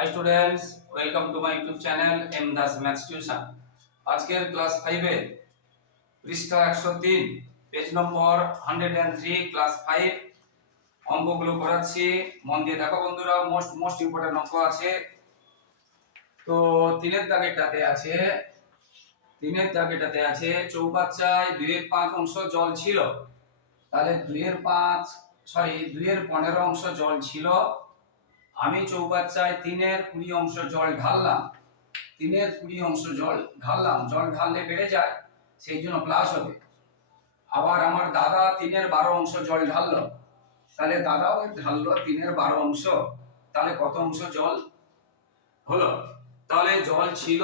Hi students welcome to my YouTube channel M Das maths tuition আজকের class ফাইভে পৃষ্ঠা একশো তিন page number hundred and three class five অঙ্কগুলো করাচ্ছি। মন দিয়ে দেখো বন্ধুরা মোস্ট মোস্ট ইম্পর্টেন্ট অঙ্ক আছে। তো তিনের দাগেরটাতে আছে, তিনের দাগেরটাতে আছে, চৌবাচ্চায় দুইয়ের পাঁচ অংশ জল ছিল। তাহলে দুইয়ের পাঁচ সরি দুইয়ের পনেরো অংশ জল ছিল। আমি চৌবাচ্চায় তিনের কুড়ি অংশ জল ঢাললাম, তিনের কুড়ি অংশ জল ঢাললাম, জল ঢাললে বেড়ে যায়, সেই জন্য প্লাস হবে। আবার আমার দাদা তিনের বারো অংশ জল ঢাললো, তাহলে দাদাও ঢাললো তিনের বারো অংশ, তাহলে কত অংশ জল হলো? তাহলে জল ছিল,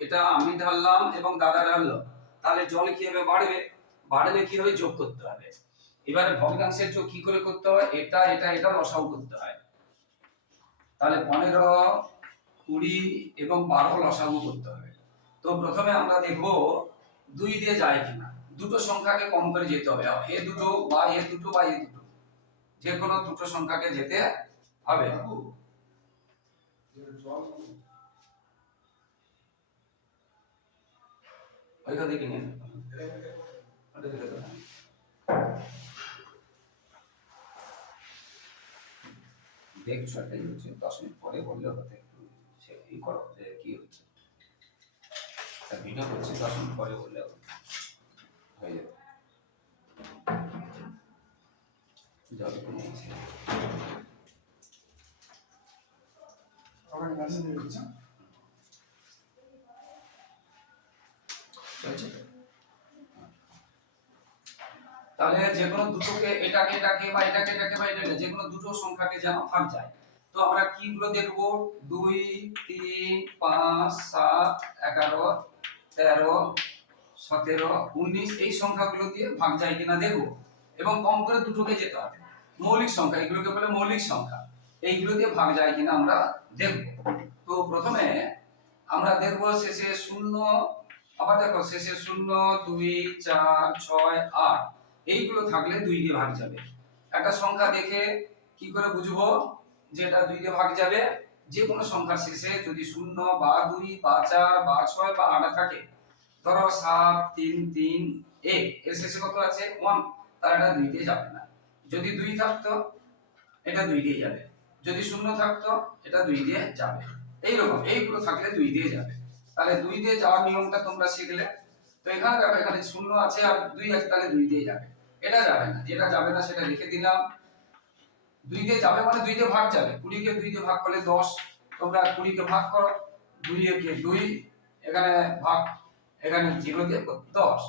এটা আমি ঢাললাম এবং দাদা ঢাললো, তাহলে জল কি হবে? বাড়বে। বাড়লে হবে? যোগ করতে হবে। এবার ভগ্নাংশের যোগ কি করে করতে হয়? এটা এটা এটা রসাও করতে হয়। তাহলে পনেরো, কুড়ি এবং বারো লসাগু করতে হবে। তো প্রথমে আমরা দেখব দুই দিয়ে যায় কিনা। দুটো সংখ্যাকে কম করে যেতে হবে। এ দুটো বা এ দুটো বা এ দুটো। যে কোনো দুটো সংখ্যাকে যেতে হবে। ওইখান দেখছ এটাই হচ্ছে, দশ মিনিট পরে বললে হতে একটু সে ই করো যে কি হচ্ছে ভিডিও করছি, দশ মিনিট পরে বললে। হয়ে যাবে জল কমে। চলছে তাহলে যে কোনো দুটোকে এটাকে এটাকে বা এটাকে এটাকে বা এটাকে যে কোনো দুটো সংখ্যাকে যেন ভাগ যায়। তো আমরা দেখব? দুই, তিন, পাঁচ, সাত, এগারো, তেরো, সতেরো, উনিশ, এই সংখ্যাগুলো দিয়ে ভাগ যায় কিনা দেখব। এবং কম করে দুটোকে যেতে হবে। মৌলিক সংখ্যা, এগুলোকে বলে মৌলিক সংখ্যা। এইগুলো দিয়ে ভাগ যায় কিনা আমরা দেখব। তো প্রথমে আমরা দেখব শেষে শূন্য, আবার দেখো শেষে শূন্য, দুই, চার, ছয়, আট। এইগুলো থাকলে দুই দিয়ে ভাগ যাবে। একটা সংখ্যা দেখে কি করে বুঝব যে এটা দুই দিয়ে ভাগ যাবে? যে কোনো সংখ্যার শেষে যদি শূন্য বা দুই বা চার বা ছয় বা আট থাকে, ধরো সাত, তিন তিন এ এর শেষে কত আছে? ওয়ান। তাহলে এটা দুই দিয়ে যাবে না। যদি দুই থাকতো, এটা দুই দিয়ে যাবে। যদি শূন্য থাকতো, এটা দুই দিয়ে যাবে। এইরকম, এইগুলো থাকলে দুই দিয়ে যাবে। তাহলে দুই দিয়ে যাওয়ার নিয়মটা তোমরা শিখলে। তো এখানে দেখো, এখানে শূন্য আছে আর দুই আছে, তাহলে দুই দিয়ে যাবে। এটা যাবে না, যেটা যাবে না সেটা লিখে দিলাম। দুই দিয়ে যাবে মানে দুই দিয়ে ভাগ যাবে। কুড়িকে দুই দিয়ে ভাগ করলে দশ, তোমরা কুড়িকে ভাগ করো দুই একে দুই, এখানে ভাগ, এখানে জিরো দিয়ে দশ,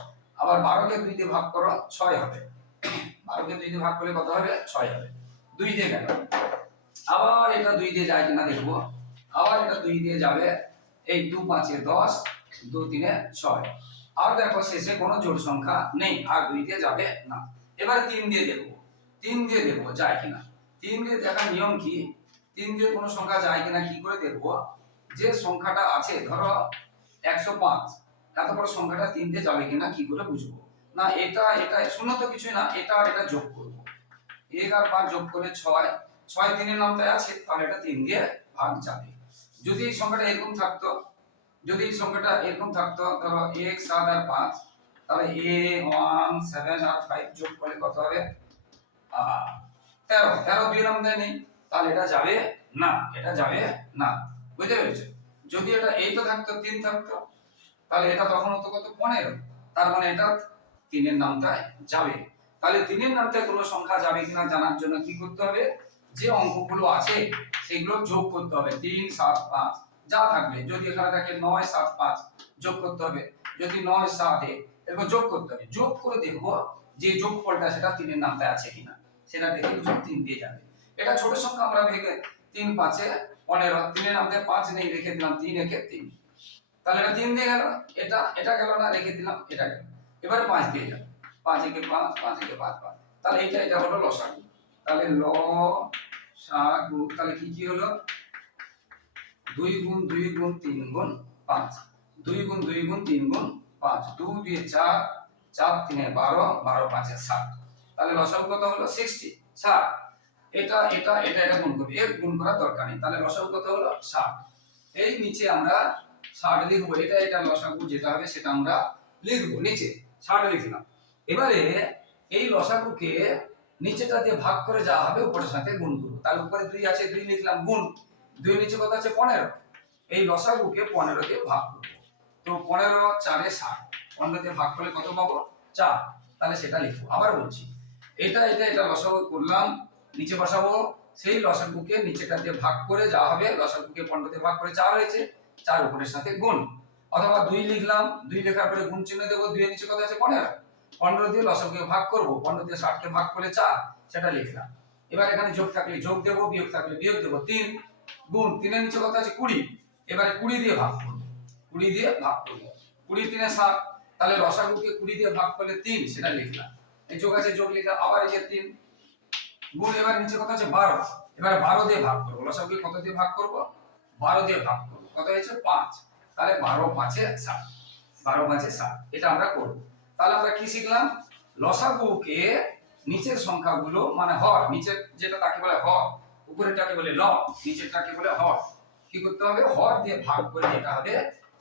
আবার বারোকে দুই দিয়ে ভাগ করো, ছয় হবে। বারোকে দুই দিয়ে ভাগ করলে কত হবে? ছয় হবে। দুই দিয়ে গেল। আবার এটা দুই দিয়ে যায় কিনা দেখব। আবার এটা দুই দিয়ে যাবে, এই দু পাঁচে দশ, দু তিনে ছয়। আর দেখো শেষে কোনো জোড় সংখ্যা নেই, আর দুই দিয়ে যাবে না। এবার তিন দিয়ে দেখব। তিন দিয়ে দেখব, যায় কিনা? তিন দিয়ে দেখার নিয়ম কি? তিন দিয়ে কোনো সংখ্যা যায় কিনা কি করে দেখব? যে সংখ্যাটা আছে, ধরো একশো পাঁচ এত বড় সংখ্যাটা তিন দিয়ে যাবে কিনা কি করে বুঝব? না, এটা এটা শূন্য তো কিছুই না, এটা আর এটা যোগ করব। এক আর পাঁচ যোগ করলে ছয় ছয় তিনের নামটায় আছে, তাহলে এটা তিন দিয়ে ভাগ যাবে। যদি এই সংখ্যাটা এরকম থাকতো যদি সংখ্যাটা এরকম থাকতো, ধরো এক সাত আর পাঁচ, তাহলে এ ওয়ান সেভেন আর ফাইভ যোগ করলে কত হবে? তেরো। তেরো দুই নামটায় নেই, তাহলে এটা যাবে না, এটা যাবে না। বুঝতে পেরেছ? যদি এটা এইটা থাকতো, তিন থাকতো, তাহলে এটা তখন হতো কত? পনেরো। তার মানে এটা তিনের নামটায় যাবে। তাহলে তিনের নামটায় কোনো সংখ্যা যাবে কিনা জানার জন্য কি করতে হবে? যে অঙ্কগুলো আছে, সেগুলো যোগ করতে হবে। তিন, সাত, পাঁচ। যা থাকবে। যদি এখানে থাকে নয়, সাত, পাঁচ, যোগ করতে হবে। যদি নয়, সাত, এক এরকম যোগ করতে হবে। যোগ করে দেখব যে যোগফলটা সেটা তিনের নামটায় আছে কিনা। সেটা দেখে বুঝব তিন দিয়ে যাবে। এটা ছোট সংখ্যা আমরা ভেঙে তিন, পাঁচে পনেরো, তিনের নামটায় পাঁচ নেই, রেখে দিলাম তিন, একে তিন। তাহলে এটা তিন দিয়ে গেল। এটা এটা গেল না, রেখে দিলাম, এটা গেল। এবারে পাঁচ দিয়ে যাবে। পাঁচ একে পাঁচ পাঁচ একে পাঁচ পাঁচ। তাহলে এটা এটা হলো লসাগু। তাহলে ল সাগু তাহলে কি কি হলো? দুই গুণ দুই গুণ তিন গুণ পাঁচ। দুই গুণ দুই গুণ তিন গুণ পাঁচ। দু দিয়ে চার চার তিনে বারো বারো পাঁচে ষাট তাহলে লসাগু কত হলো? সিক্সটি ষাট। এটা এটা এটা এটা গুণ করবে এর গুণ করার দরকার নেই। তাহলে লসাগু কত হলো? ষাট। এই নিচে আমরা ষাট লিখব। এটা এটা লসাগু যেটা হবে সেটা আমরা লিখব নিচে। ষাট লিখলাম। এবারে এই লসাগুকে নিচেটা দিয়ে ভাগ করে যাওয়া হবে উপরের সাথে গুণ করব। তাহলে উপরে দুই আছে, দুই লিখলাম, গুণ। দুই নিচে কত আছে? পনেরো। এই লসাগুকে পনেরো দিয়ে ভাগ করব। তো পনেরো চারে ষাট। পনেরো দিয়ে ভাগ করলে কত পাবো? চার। তাহলে সেটা লিখব। আবার বলছি। এটা এটা এটা লসাগু করলাম, নিচে বসাবো। সেই লসাগুকে নিচেটা দিয়ে ভাগ করে যা হবে, লসাগুকে পনেরো দিয়ে ভাগ করে চার হয়েছে। চার উপরের সাথে গুণ। অথবা দুই লিখলাম, দুই লেখার পরে গুণ চিহ্ন দেবো। দুই নিচে কত আছে? পনেরো। পনেরো দিয়ে লসাগুকে ভাগ করব। পনেরো দিয়ে ষাটকে ভাগ করে চার। সেটা লিখলাম। এবার এখানে যোগ থাকলে যোগ দেবো, বিয়োগ থাকলে বিয়োগ দেবো। তিন। গুণ তিনের নিচে কত আছে? কুড়ি। এবারে কুড়ি দিয়ে ভাগ করব কুড়ি দিয়ে ভাগ করব কুড়ি তিনে ষাট তাহলে লসাগুকে কুড়ি দিয়ে ভাগ করলে তিন, সেটা লিখলাম। এই যোগ আছে, যোগ লিখলাম, আবার এই যে তিন। গুণ এবার নিচে কত আছে? বারো। এবার বারো দিয়ে ভাগ করব। লসাগুকে কত দিয়ে ভাগ করব? বারো দিয়ে ভাগ করব। কত হয়েছে? পাঁচ। তাহলে বারো পাঁচে ষাট বারো পাঁচে ষাট এটা আমরা করব। তাহলে আমরা কি শিখলাম? লসাগুকে নিচের সংখ্যাগুলো মানে হর, নিচের যেটা তাকে বলে হর উপরেরটাকে বলে লব নিচেরটাকে বলে হর। কি করতে হবে? হর দিয়ে ভাগ করে যেটা হবে,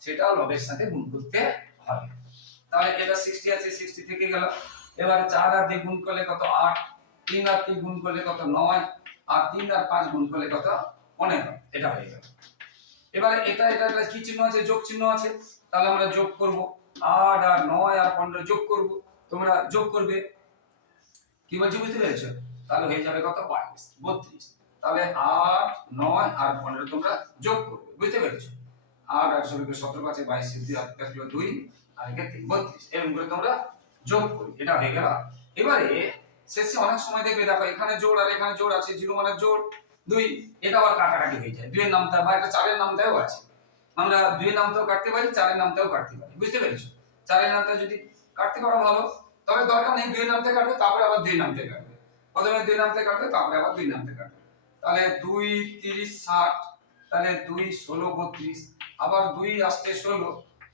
সেটা লবের সাথে গুণ করতে হবে। তাহলে এটা সিক্সটি আছে সিক্সটি থেকে গেল। এবার চার আর দিয়ে গুণ করলে কত আট, তিন আর তিন গুণ করলে কত নয়, আর তিন আর পাঁচ গুণ করলে কত পনেরো, এটা হয়ে গেল। এবারে এটা এটা এটা কি চিহ্ন আছে? যোগ চিহ্ন আছে। তাহলে আমরা যোগ করব। আট আর নয় আর পনেরো যোগ করব। তোমরা যোগ করবে। কি বলছি, বুঝতে পেরেছ? তাহলে হয়ে যাবে কত? বাইশ, বত্রিশ। তাহলে আট, নয় আর পনেরো তোমরা যোগ করবে, বুঝতে পেরেছ? আট আর ষোলোকে সতেরো পাঁচে বাইশ, দুই আর থাকল দুই, আর একে তিন, বত্রিশ। এরকম করে তোমরা যোগ করবে এটা হয়ে গেল এবারে শেষে অনেক সময় দেখবে, দেখো, এখানে জোড় আর এখানে জোড় আছে, জিরো মানে জোড়, দুই, এটা আবার কাটাকাটি হয়ে যায়। দুইয়ের নামটা, বা একটা চারের নামটাও আছে। আমরা দুইয়ের নামটাও কাটতে পারি, চারের নামটাও কাটতে পারি, বুঝতে পেরেছ? চারের নামটা যদি কাটতে পারো ভালো, তবে দরকার নেই দুই নামতে কাটবে, তারপরে আবার দুই নামতে কাটবে। প্রথমে দুই নামতে কাটবে, তারপরে আবার দুই নামতে কাটবে। তাহলে দুই তিরিশ ষাট, তাহলে দুই ষোলো বত্রিশ, আবার দুই আসতে ষোলো,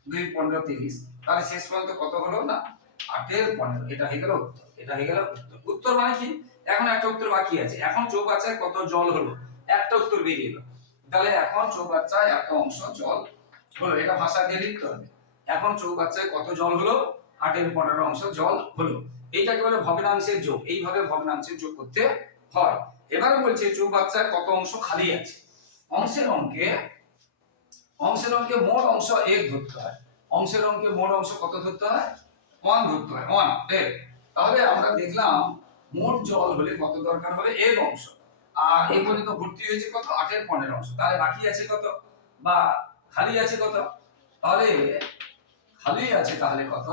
দুই পনেরো তিরিশ। তাহলে শেষ পর্যন্ত কত হলো না? আটের পনেরো। এটা হয়ে গেল উত্তর। এটা হয়ে গেল উত্তর। উত্তর মানে কি? এখন একটা উত্তর বাকি আছে। এখন চৌবাচ্চায় কত জল হলো? একটা উত্তর বেরিয়ে এলো তাহলে এখন চৌবাচ্চায় একটা অংশ জল হলো। এটা ভাষা দিয়ে লিখতে হবে। এখন চৌবাচ্চায় কত জল হলো? আটের পনেরো অংশ জল হলো। এইটাকে বলে ভগ্নাংশের যোগ। এইভাবে ভগ্নাংশের যোগ করতে হয়। এবারে বলছে চৌবাচ্চায় কত অংশ খালি আছে। অংশের অঙ্কে অংশের অঙ্কে মোট অংশ এক ধরতে হয়। অংশের অঙ্কে মোট অংশ কত ধরতে হয়? ওয়ান ধরতে হয়। ওয়ান এক তাহলে আমরা দেখলাম মোট জল হলে কত দরকার হবে? এক অংশ। আর এই পর্যন্ত ভর্তি হয়েছে কত? আটের পনেরো অংশ। তাহলে বাকি আছে কত? বা খালি আছে কত? তাহলে খালি আছে তাহলে কত?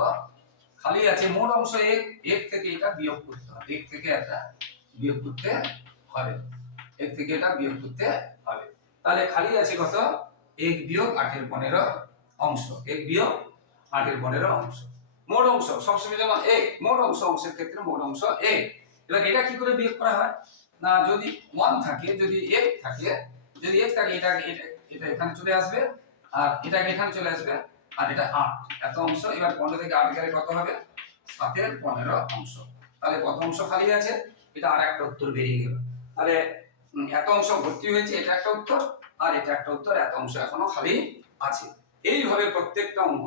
খালি আছে মোট অংশ এক। এক থেকে এটা বিয়োগ করতে হবে। এক থেকে এটা বিয়োগ করতে হবে। এর থেকে এটা বিয়োগ করতে হবে। তাহলে খালি আছে কত? এক বিয়োগ আটের পনেরো অংশ। এক বিয়োগ আটের পনেরো অংশ। মোট অংশ, সবসময় যেমন এক, মোট অংশ অংশের ক্ষেত্রে মোট অংশ এক। এবার এটা কি করে বিয়োগ করা হয়? না, যদি ওয়ান থাকে, যদি এক থাকে, যদি এক থাকে, এটা এটা এখানে চলে আসবে, আর এটা এখানে চলে আসবে, আর এটা আট। এত অংশ, এবার পনেরো থেকে আট গেলে কত হবে? সাতের পনেরো অংশ। তাহলে কত অংশ খালি আছে? এটা আর একটা উত্তর বেরিয়ে গেল। তাহলে এত অংশ ভর্তি হয়েছে, এটা একটা উত্তর, আর এটা একটা উত্তর, এত অংশ এখনও খালি আছে। এইভাবে প্রত্যেকটা অঙ্ক,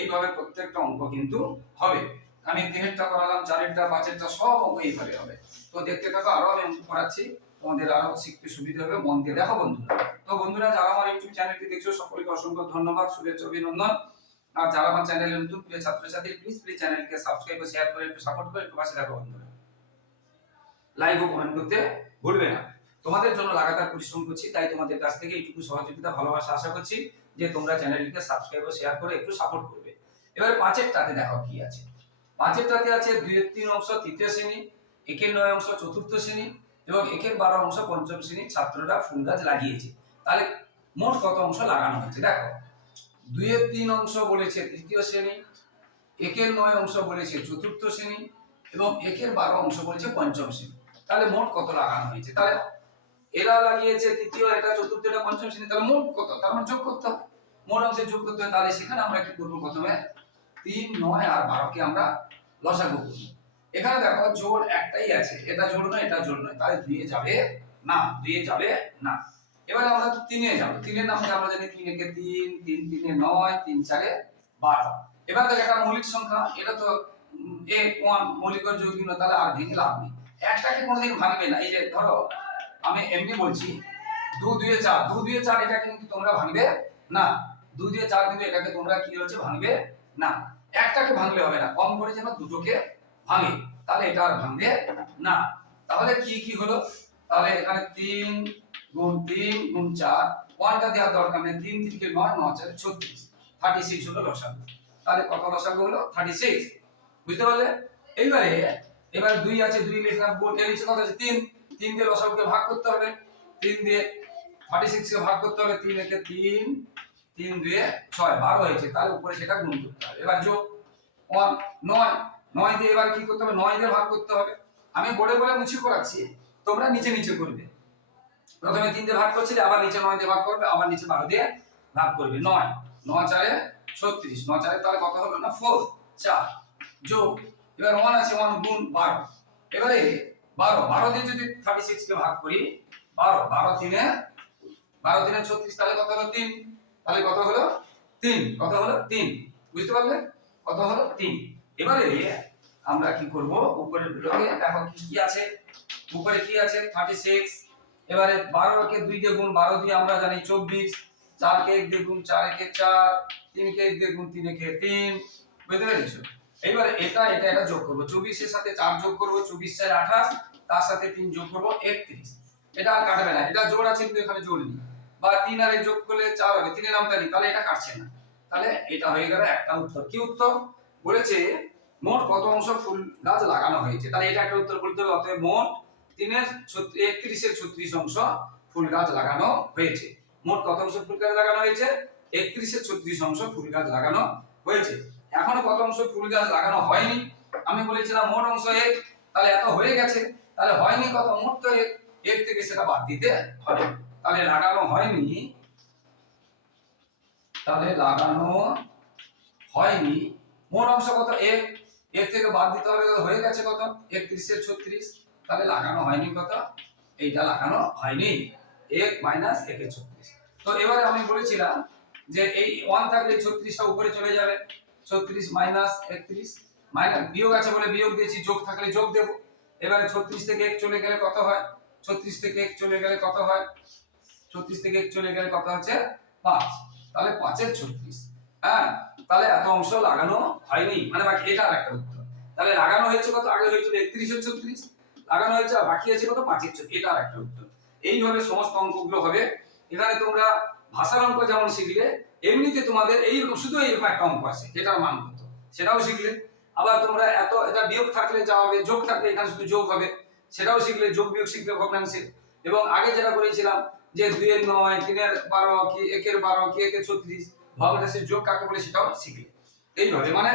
এইভাবে প্রত্যেকটা অঙ্ক কিন্তু হবে। আমি তিনেরটা করালাম, চারেরটা, পাঁচেরটা, সব অঙ্ক এইভাবে হবে। তো দেখতে থাকো, আরও আমি করাচ্ছি। তোমাদের আরও শিখতে সুবিধা হবে, মন দিয়ে দেখো বন্ধুরা। তো বন্ধুরা, যারা আমার ইউটিউব চ্যানেলটি দেখছ, সকলকে অসংখ্য ধন্যবাদ, শুভেচ্ছা, অভিনন্দন। আর যারা আমার চ্যানেলে নতুন, প্রিয় ছাত্রছাত্রী প্লিজ প্লিজ চ্যানেলকে সাবস্ক্রাইব ও শেয়ার করে, একটু সাপোর্ট করে, একটু পাশে থাকো বন্ধুরা। লাইক ও কমেন্ট করতে ভুলবে না। তোমাদের জন্য লাগাতার পরিশ্রম করছি, তাই তোমাদের কাছ থেকে এইটুকু সহযোগিতা, ভালোবাসা আশা করছি যে তোমরা চ্যানেলটিকে সাবস্ক্রাইব ও শেয়ার করে একটু সাপোর্ট করবে। এবারে পাঁচেরটাতে দেখো কি আছে। পাঁচেরটাতে আছে দুইয়ের তিন অংশ তৃতীয় শ্রেণি, একের নয় অংশ চতুর্থ শ্রেণি এবং একের বারো অংশ পঞ্চম শ্রেণির ছাত্ররা ফুল গাছ লাগিয়েছে। তাহলে মোট কত অংশ লাগানো হয়েছে? দেখো, দুইয়ের তিন অংশ বলেছে তৃতীয় শ্রেণি, একের নয় অংশ বলেছে চতুর্থ শ্রেণি এবং একের বারো অংশ বলেছে পঞ্চম শ্রেণি। তাহলে মোট কত লাগানো হয়েছে? তাহলে এরা লাগিয়েছে তৃতীয় এটা চতুর্থ এটা পঞ্চম শ্রেণি তাহলে মোট কত? তার মানে যোগ করতে হবে। মোট অংশে যোগ করতে হবে তাহলে সেখানে আমরা কি করব প্রথমে? তিন নয় আর বারোকে আমরা লসাগু করব। এখানে দেখো জোড় একটাই আছে। এটা জোর নয় এটা জোর নয় তাহলে দুইয়ে যাবে না দুইয়ে যাবে না। এবারে আমরা তিনে যাব। তিনের নামটা আমরা জানি তিন একে তিন তিন তিনে নয় তিন চারে বারো। এবার দেখো একটা মৌলিক সংখ্যা এটা তো উম, এ ওয়ান মৌলিকের যৌগিক নয় তাহলে আর ভেঙে লাভ নেই। একটাকে কোনোদিন ভাঙবে না। এই যে ধরো, আমি এমনি বলছি, দু, দুয়ে চার, দু, দুয়ে চার, এটা কিন্তু তোমরা ভাঙবে না। দু, দুয়ে চার কিন্তু এটাকে তোমরা কি হচ্ছে, ভাঙবে না। একটাকে ভাঙলে হবে না। কম করে যেন দুটোকে ভাঙে, তাহলে এটা আর ভাঙবে না। তাহলে কি কি হলো? তাহলে এখানে তিন গুণ তিন গুণ চার, ওয়ানটা দেওয়ার দরকার নেই। তিন তিনকে নয় নয় চার ছত্রিশ। থার্টি সিক্স হলো লসাগু। তাহলে কত লসাগু হলো? থার্টি সিক্স বুঝতে পারলে? এইবারে এবার দুই আছে, দুই লিখলাম গুণ এর নিচে কত আছে, তিন। তিন দিয়ে লসাগুকে ভাগ করতে হবে। তিন দিয়ে থার্টি সিক্স কে ভাগ করতে হবে, তিন একে তিন তিন দুয়ে ছয়, বারো হয়েছে। তাহলে উপরে সেটা গুণ করতে হবে। এবার যোগ ওয়ান নয়। নয় দিয়ে এবার কি করতে হবে? নয় দিয়ে ভাগ করতে হবে। আমি বলে বলে মুছে করাচ্ছি। তোমরা নিচে নিচে করবে। প্রথমে তিন দিয়ে ভাগ করছিলে, আবার নিচে নয় দিয়ে ভাগ করবে, আবার নিচে বারো দিয়ে ভাগ করবে। নয়। নয় চারে ছত্রিশ। নয় চারে তাহলে কত হলো না? ফোর চার। যোগ এবার ওয়ান আছে ওয়ান গুণ বারো। এবারে বারো বারো দিয়ে যদি থার্টি সিক্স কে ভাগ করি, বারো বারো তিনে, বারো দিনে ছত্রিশ, তাহলে কত হলো তিন? তাহলে কত হলো তিন? কত হলো তিন? বুঝতে পারলে? কত হলো তিন? এবারে আমরা কি করব? উপরের গুলোকে দেখো কি কি আছে? উপরে কি আছে? থার্টি সিক্স এবারে বারো কে দুই দিয়ে গুণ বারো দিয়ে আমরা জানি চব্বিশ। চার কে এক দিয়ে গুণ চার একে চার। তিন কে এক দিয়ে গুণ তিন একে তিন। বুঝতে পেরেছ? এবারে এটা এটা এটা যোগ করব। চব্বিশের সাথে চার যোগ করব চব্বিশ চার আঠাশ, তার সাথে তিন যোগ করব, একত্রিশ। এটা আর কাটবে না, এটা জোড় আছে কিন্তু এখানে জোড় নেই। বা তিন আর এক যোগ করলে চার হবে, তিনের নামটা নেই, তাহলে এটা কাটছে না। তাহলে এটা হয়ে গেল একটা উত্তর। কি উত্তর? বলেছে, মোট কত অংশ ফুল গাছ লাগানো হয়েছে? তাহলে এটা একটা উত্তর বলতে হবে, অতএব মোট তিনের একত্রিশের ছত্রিশ অংশ ফুল গাছ লাগানো হয়েছে। মোট কত অংশ ফুল গাছ লাগানো হয়েছে? একত্রিশের ছত্রিশ অংশ ফুল গাছ লাগানো হয়েছে। এখনও কত অংশ ফুল গাছ লাগানো হয়নি। আমি বলেছিলাম মোট অংশ এক, তাহলে এত হয়ে গেছে, তাহলে হয়নি কত? মোট তো এক। এক থেকে সেটা বাদ দিতে হবে। তাহলে লাগানো হয়নি। তাহলে লাগানো হয়নি। মোট অংশ কত? এক। এক থেকে বাদ দিতে হবে হয়ে গেছে কত? একত্রিশের ছত্রিশ। তাহলে লাগানো হয়নি কত? এইটা লাগানো হয়নি। এক মাইনাস একের ছত্রিশ। তো এবারে আমি বলেছিলাম যে এই ওয়ান থাকলে ছত্রিশটা উপরে চলে যাবে। ছত্রিশ মাইনাস একত্রিশ মাইনাস, বিয়োগ আছে বলে বিয়োগ দিয়েছি, যোগ থাকলে যোগ দেবো। এবারে ছত্রিশ থেকে এক চলে গেলে কত হয়? ছত্রিশ থেকে এক চলে গেলে কত হয়? ছত্রিশ থেকে এক চলে গেলে কত হচ্ছে? পাঁচ। তাহলে পাঁচের ছত্রিশ। হ্যাঁ? তাহলে এত অংশ লাগানো হয়নি। মানে বাকি, এটা আর একটা উত্তর। তাহলে লাগানো হয়েছে কত? আগে হয়েছিল একত্রিশের ছত্রিশ। লাগানো হয়েছে আর বাকি আছে কত? পাঁচের ছত্রিশ। এটা আর একটা উত্তর। এইভাবে সমস্ত অঙ্কগুলো হবে। এখানে তোমরা ভাষার অঙ্ক যেমন শিখলে এমনিতে তোমাদের এইরকম, শুধু এইরকম একটা অঙ্ক আছে, যেটার মান কত? সেটাও শিখলে। আবার তোমরা এত, এটা বিয়োগ থাকলে যা হবে, যোগ থাকলে এখানে শুধু যোগ হবে। সেটাও শিখলে, যোগ বিয়োগ শিখলে ভগ্নাংশের। এবং আগে যেটা করেছিলাম, যে দুইয়ের নয়, তিনের বারো, কি একের বারো, কি একের ছত্রিশ, ভগ্নাংশের যোগ কাকে বলে সেটাও শিখলে। এইভাবে মানে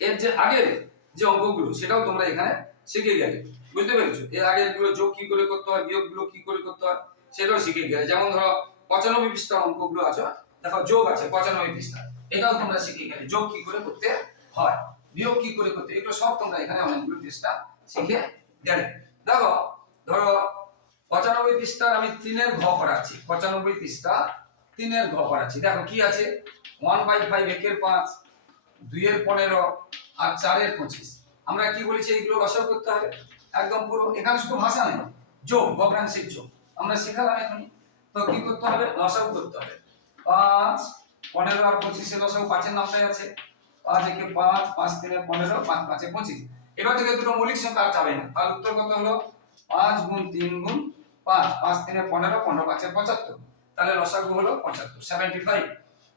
এর যে আগের যে অঙ্কগুলো, সেটাও তোমরা এখানে শিখে গেলে। বুঝতে পেরেছ? এর আগেরগুলো যোগ কি করে করতে হয় বিয়োগগুলো কি করে করতে হয়, সেটাও শিখে গেলে। যেমন ধরো, পঁচানব্বই পৃষ্ঠা অঙ্কগুলো আছে দেখো, যোগ আছে, পঁচানব্বই পৃষ্ঠা। এটাও তোমরা শিখে গেলে, যোগ কি করে করতে হয়? বিয়োগ কি করে করতে? এগুলো সব তোমরা এখানে অনেকগুলো পৃষ্ঠা শিখে গেলে। দেখো, ধরো, পঁচানব্বই পৃষ্ঠার আমি তিনের ঘ করাচ্ছি পঁচানব্বই পৃষ্ঠা তিনের ঘ করাচ্ছি দেখো, কি আছে? ওয়ান বাই ফাইভ একের পাঁচ, দুইয়ের পনেরো, আর চারের পঁচিশ। আমরা কি বলেছি, এইগুলো রসাও করতে হবে? একদম পুরো, এখানে শুধু ভাষা নেই। যোগ ভগ্নাংশের যোগ। আমরা শেখালাম এখনই। তো কি করতে হবে? লসাগু করতে হবে। পাঁচ, পনেরো আর পঁচিশে লসাগু পাঁচের নামটাই আছে। পাঁচ একে পাঁচ পাঁচ তিনে পনেরো, পাঁচ পাঁচে পঁচিশ। এবার থেকে দুটো মৌলিক সংখ্যা আর যাবে না তার উত্তর কত হলো? পাঁচ গুণ তিন গুণ পাঁচ পাঁচ তিনে পনেরো পনেরো পাঁচে পঁচাত্তর। তাহলে লসাগু হলো পঁচাত্তর সেভেন্টি ফাইভ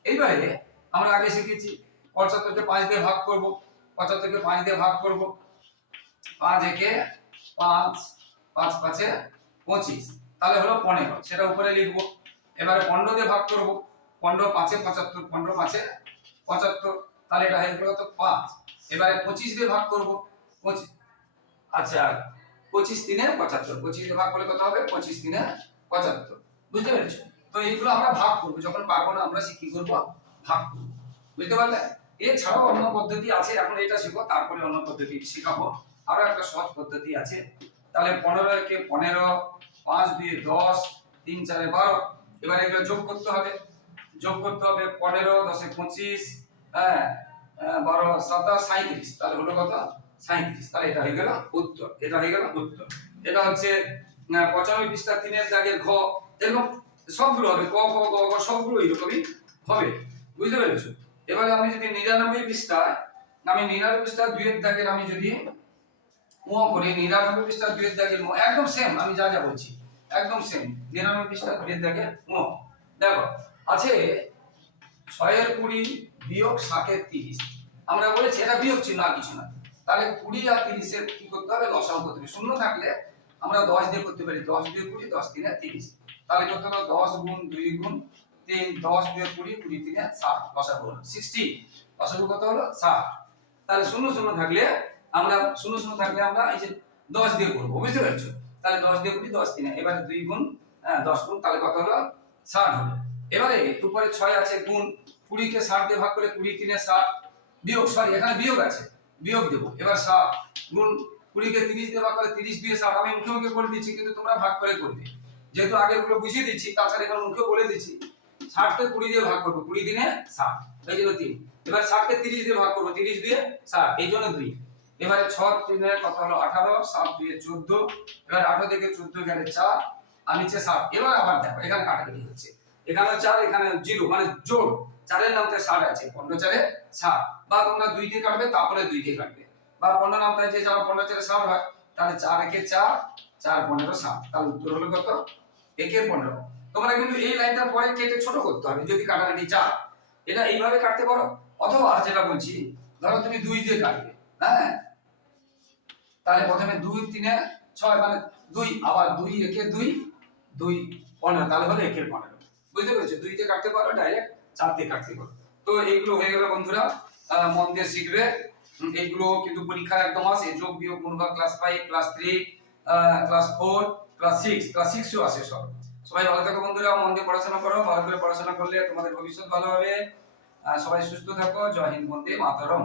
এইবারে আমরা আগে শিখেছি, পঁচাত্তরকে পাঁচ দিয়ে ভাগ করব, পঁচাত্তরকে পাঁচ দিয়ে ভাগ করব। পাঁচ একে পাঁচ পাঁচ পাঁচে পঁচিশ। তাহলে হলো পনেরো, সেটা উপরে লিখব। এবারে পনেরো দিয়ে ভাগ করব। পনেরো পাঁচে পঁচাত্তর, পনেরো পাঁচে পঁচাত্তর, তাহলে এটা হয়ে গেল তো পাঁচ। এবারে পঁচিশ দিয়ে ভাগ করব পঁচিশ আচ্ছা পঁচিশ দিনে পঁচাত্তর, পঁচিশ দিয়ে ভাগ করলে কত হবে? পঁচিশ দিনে পঁচাত্তর। বুঝতে পেরেছ? তো এইগুলো আমরা ভাগ করব, যখন পারব না আমরা কি করব? ভাগ করব। বুঝতে পারলে? এছাড়াও অন্য পদ্ধতি আছে, এখন এটা শিখো, তারপরে অন্য পদ্ধতি শেখাবো। আরও একটা সহজ পদ্ধতি আছে। তাহলে পনেরো একে পনেরো, পাঁচ দুই দশ, তিন চারে বারো। এবার এগুলো যোগ করতে হবে। যোগ করতে হবে পনেরো দশে পঁচিশ হ্যাঁ বারো সাতাশ, সাঁইত্রিশ। তাহলে হলো কথা সাঁইত্রিশ। তাহলে এটা হয়ে গেল উত্তর। এটা হয়ে গেল উত্তর। এটা হচ্ছে পঁচানব্বই পৃষ্ঠা তিনের দাগের ঘ। এরকম সবগুলো হবে। ক, খ, গ ঘ সবগুলো এরকমই হবে। বুঝতে পেরেছ? এবারে আমি যদি নিরানব্বই পৃষ্ঠায় আমি নিরানব্বই পৃষ্ঠা দুইয়ের দাগের আমি যদি ও করি, নিরানব্বই পৃষ্ঠা দুইয়ের দাগের ম একদম সেম আমি যা যা বলছি, একদম সেম নিরানব্বই পৃষ্ঠা দুইয়ের দাগের ম দেখো আছে ছয়ের কুড়ি বিয়োগ সাতের তিরিশ। আমরা বলেছি এটা বিয়োগ চিহ্ন আর কিছু না। তাহলে কুড়ি আর তিরিশের কি করতে হবে? লসাও করতে হবে। শূন্য থাকলে আমরা দশ দিয়ে করতে পারি। দশ দিয়ে কুড়ি, দশ তিনে তিরিশ। তাহলে করতে হবে? দশ গুণ দুই গুণ তিন, দশ দিয়ে কুড়ি কুড়ি তিনে ষাট লসাগু হলো সিক্সটি। লসাগু কত হলো? ষাট তাহলে শূন্য শূন্য থাকলে আমরা, শূন্য শূন্য থাকলে আমরা এই যে দশ দিয়ে করব। বুঝতে পারছ? তাহলে দশ দিয়ে কুড়ি, দশ তিনে। এবারে দুই গুণ হ্যাঁ দশ গুণ, তাহলে কত হলো? ষাট হলো। এবারে উপরে ছয় আছে গুণ, কুড়িকে ষাট দিয়ে ভাগ করে কুড়ি তিনে ষাট, বিয়োগ সরি এখানে বিয়োগ আছে, বিয়োগ দেবো, এবার ষাট, গুণ, কুড়িকে তিরিশ দিয়ে ভাগ করে তিরিশ দিয়ে ষাট, আমি মুখে মুখে করে দিচ্ছি, কিন্তু তোমরা ভাগ করে করবে। যেহেতু আগেরগুলো বুঝিয়ে দিচ্ছি, তাছাড়া এখানে মুখে বলে দিচ্ছি, ষাটকে কুড়ি দিয়ে ভাগ করব, কুড়ি দিনে ষাট, এই জন্য তিন, এবার ষাটকে তিরিশ দিয়ে ভাগ করব, তিরিশ দিয়ে ষাট, এই জন্য দুই, এবারে ছ তিনে কত হলো, আঠারো, সাত দুয়ে চোদ্দ, এবার আঠারো থেকে চোদ্দ গেলে চার, আর নিচে সাত এবার আবার দেখো, এখানে কাটাকাটি হচ্ছে। এখানে চার, এখানে জিরো মানে জোড় চারের নামতে ষাট আছে, পনেরো চারে ষাট। বা তোমরা দুই দিয়ে কাটবে, তারপরে দুই দিয়ে কাটবে। বা পনেরো নামতে যে যারা পনেরো চারে ষাট হয়, তাহলে চার একে চার চার পনেরো ষাট। তাহলে উত্তর হলো কত? একে পনেরো। তোমরা কিন্তু এই লাইনটা পরে কেটে ছোট করতে হবে, যদি কাটাকাটি চার। এটা এইভাবে কাটতে পারো? অথবা যেটা বলছি, ধরো তুমি দুই দিয়ে কাটবে হ্যাঁ? তাহলে প্রথমে দুই, তিনে ছয় মানে দুই, আবার দুই, একে দুই দুই, পনেরো। তাহলে হলো একের পনেরো। বুঝতে পেরেছ? দুই কাটতে পারো ডাইরেক্ট চার দিয়ে কাটতে পারো। তো এইগুলো হয়ে গেল বন্ধুরা মন দিয়ে শিখবে। এইগুলো কিন্তু পরীক্ষার একদম আসে যোগ বিয়োগ গুণভাগ class five class three class four class six class সিক্সও আসে সব। সবাই ভালো থাকো বন্ধুরা, মন দিয়ে পড়াশোনা করো, ভালো করে পড়াশোনা করলে তোমাদের ভবিষ্যৎ ভালো হবে। সবাই সুস্থ থাকো, জয় হিন্দ, বন্দে মাতরম।